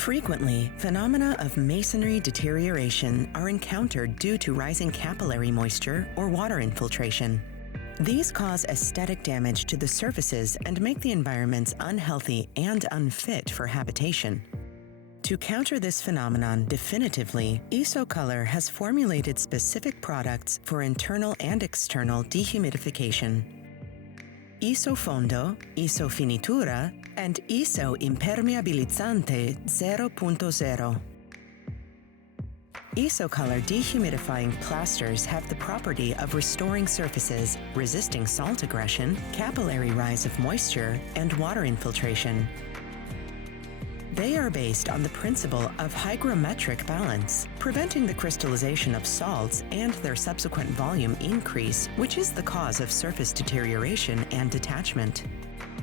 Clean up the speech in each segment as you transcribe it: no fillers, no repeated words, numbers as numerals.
Frequently, phenomena of masonry deterioration are encountered due to rising capillary moisture or water infiltration. These cause aesthetic damage to the surfaces and make the environments unhealthy and unfit for habitation. To counter this phenomenon definitively, Isocolor has formulated specific products for internal and external dehumidification. Iso Fondo, Iso Finitura, and Iso Impermeabilizzante 0.0. Isocolor dehumidifying plasters have the property of restoring surfaces, resisting salt aggression, capillary rise of moisture, and water infiltration. They are based on the principle of hygrometric balance, preventing the crystallization of salts and their subsequent volume increase, which is the cause of surface deterioration and detachment.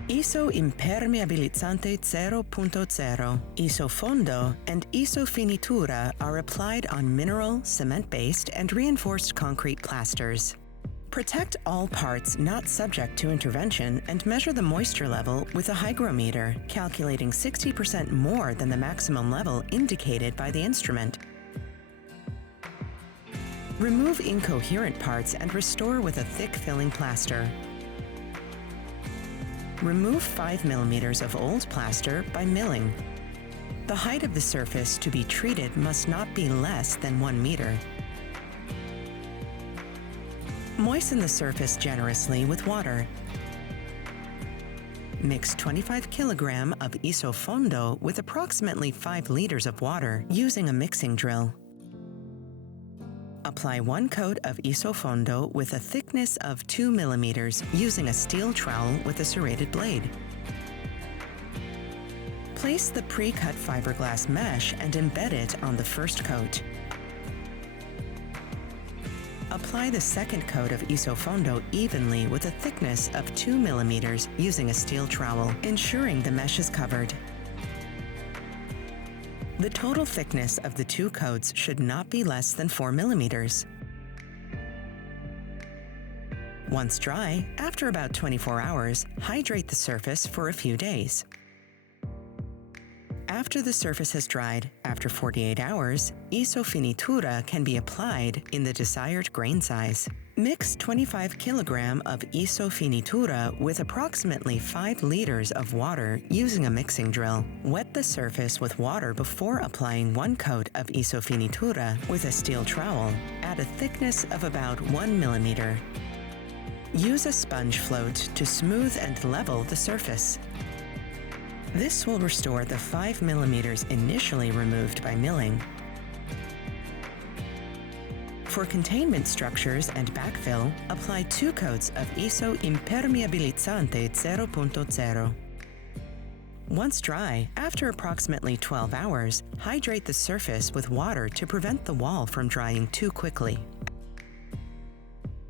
Iso Impermeabilizzante 0.0, Iso Fondo, and Iso Finitura are applied on mineral, cement-based, and reinforced concrete plasters. Protect all parts not subject to intervention and measure the moisture level with a hygrometer, calculating 60% more than the maximum level indicated by the instrument. Remove incoherent parts and restore with a thick filling plaster. Remove 5 mm of old plaster by milling. The height of the surface to be treated must not be less than 1 meter. Moisten the surface generously with water. Mix 25 kg of Iso Fondo with approximately 5 liters of water using a mixing drill. Apply 1 coat of Iso Fondo with a thickness of 2 mm using a steel trowel with a serrated blade. Place the pre-cut fiberglass mesh and embed it on the first coat. Apply the second coat of Iso Fondo evenly with a thickness of 2 mm using a steel trowel, ensuring the mesh is covered. The total thickness of the 2 coats should not be less than 4 mm. Once dry, after about 24 hours, hydrate the surface for a few days. After the surface has dried, after 48 hours, Iso Finitura can be applied in the desired grain size. Mix 25 kg of Iso Finitura with approximately 5 liters of water using a mixing drill. Wet the surface with water before applying 1 coat of Iso Finitura with a steel trowel at a thickness of about 1 mm. Use a sponge float to smooth and level the surface. This will restore the 5 mm initially removed by milling. For containment structures and backfill, apply 2 coats of Iso Impermeabilizzante 0.0. Once dry, after approximately 12 hours, hydrate the surface with water to prevent the wall from drying too quickly.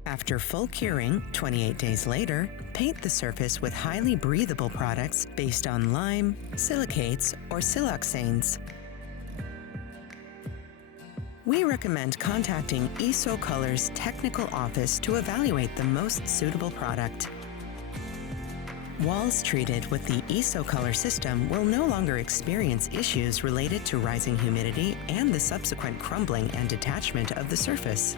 After full curing, 28 days later, paint the surface with highly breathable products based on lime, silicates, or siloxanes. We recommend contacting Isocolor's technical office to evaluate the most suitable product. Walls treated with the Isocolor system will no longer experience issues related to rising humidity and the subsequent crumbling and detachment of the surface.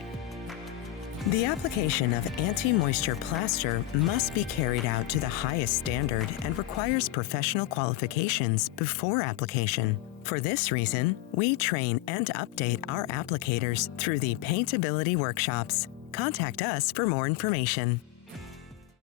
The application of anti-moisture plaster must be carried out to the highest standard and requires professional qualifications before application. For this reason, we train and update our applicators through the paintability workshops. Contact us for more information.